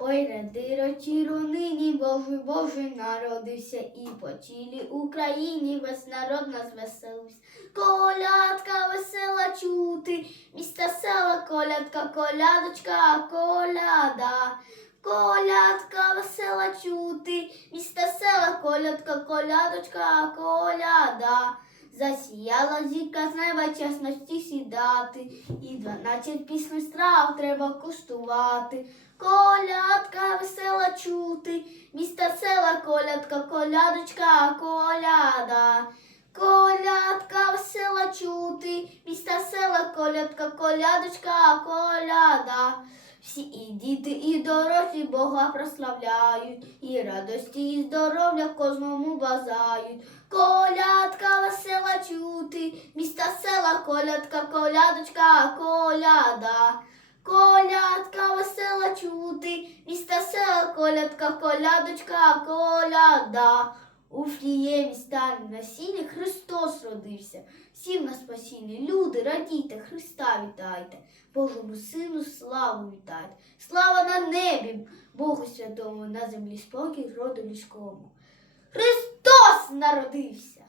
Ой, ради рочіру нині Божий Божий народився і по цілій Україні весь народ нас веселився. Колядка весела чути, міста села, колядка, колядочка, коляда. Колядка весела чути, міста села, колядка, колядочка, коляда. Засіяла зірка з неба чесності сідати, і дванадцять пісень страв треба куштувати. Колядка весела чути, міста села, колядка, колядочка, коляда. Колядка весела чути, міста села, колядка, колядочка, коляда. Всі і діти, і дорослі Бога прославляють, і радості, і здоров'я кожному бажають. Колядка весела міста колядка, колядочка, коляда. Колядка весела чути, міста села, колядка, колядочка, коляда. У Фліємі стані на сіні Христос родився. Всім на спасіння, люди, радійте, Христа вітайте, Божому Сину славу вітайте. Слава на небі, Богу святому, на землі спокій роду людському. Христос народився!